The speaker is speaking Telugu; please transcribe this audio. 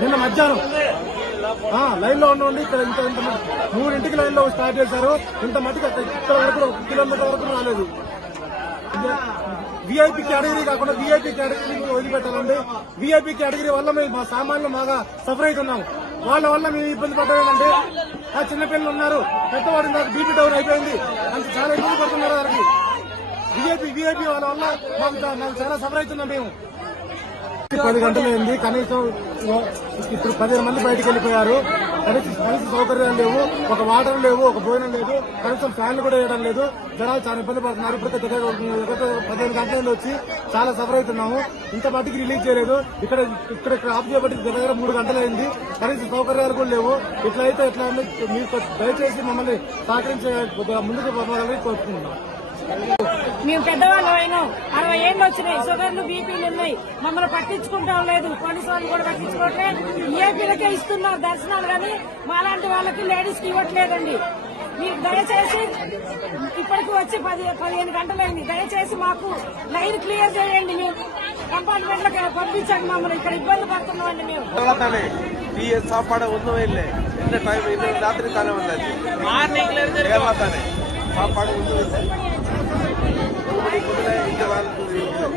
నిన్న మధ్యాహ్నం. ఆ, లైన్లో ఉండి ఇక్కడ ఇంత ఇంత మూడింటికి లైన్లో స్టార్ట్ చేశారు. ఇంత మటుకు ఇక్కడ వరకు కిలోమీటర్ వరకు రాలేదు. విఐపి కేటగిరీ కాకుండా విఐపి కేటగిరీ వదిలిపెట్టాలండి. విఐపి కేటగిరీ వల్ల మేము మా సామాన్లు బాగా సఫర్ అవుతున్నాం. వాళ్ళ వల్ల మేము ఇబ్బంది పడ్డామంటే ఆ చిన్నపిల్లలు ఉన్నారు. పెద్దవాడు నాకు బీపీ డౌన్ అయిపోయింది. అంత చాలా ఇబ్బంది పడుతున్నారు వారికి విఐపి విఐపి వాళ్ళ వల్ల మాకు మాకు చాలా సఫర్ అవుతున్నాం మేము. పది గంటలైంది. కనీసం ఇప్పుడు పదిహేను మంది బయటకు వెళ్ళిపోయారు. కనీసం కనీస సౌకర్యాలు లేవు ఒక వాటర్ లేవు ఒక భోజనం లేదు కనీసం ఫ్యాన్లు కూడా వేయడం లేదు. జనాలు చాలా ఇబ్బంది పడుతున్నారు. ఇప్పటికే దగ్గర పదిహేను గంటల వచ్చి చాలా సఫర్ అవుతున్నాము. ఇంత మట్టికి రిలీజ్ చేయలేదు. ఇక్కడ ఇక్కడ ఆఫ్ చేయబట్టి దగ్గర మూడు గంటలైంది కనీస సౌకర్యాలు కూడా లేవు. ఇట్లా అయితే ఎట్లా మీరు దయచేసి మమ్మల్ని సహకరించే ముందుకు పంపాలని కోరుకుంటున్నాం. మేము పెద్దవాళ్ళు అయినా. అరవై ఏళ్ళు వచ్చినాయి. షుగర్లు బీపీలు ఉన్నాయి. మమ్మల్ని పట్టించుకుంటాం లేదు. పోలీసు వాళ్ళు కూడా పట్టించుకోవట్లే. ఏపీలకే ఇస్తున్నారు దర్శనాలు కానీ మాలాంటి వాళ్ళకి లేడీస్కి ఇవ్వట్లేదండి. మీరు దయచేసి ఇప్పటికి వచ్చి పది పదిహేను గంటలైంది దయచేసి మాకు లైన్ క్లియర్ చేయండి మేము కంపార్ట్మెంట్లకి పంపించండి మమ్మల్ని. ఇక్కడ ఇబ్బంది పడుతున్నామండి మేము. ಈ ಸಾಪಾಡ சாப்பாடு ஒரு மணிக்குள்ள இங்கே வரக்கூடிய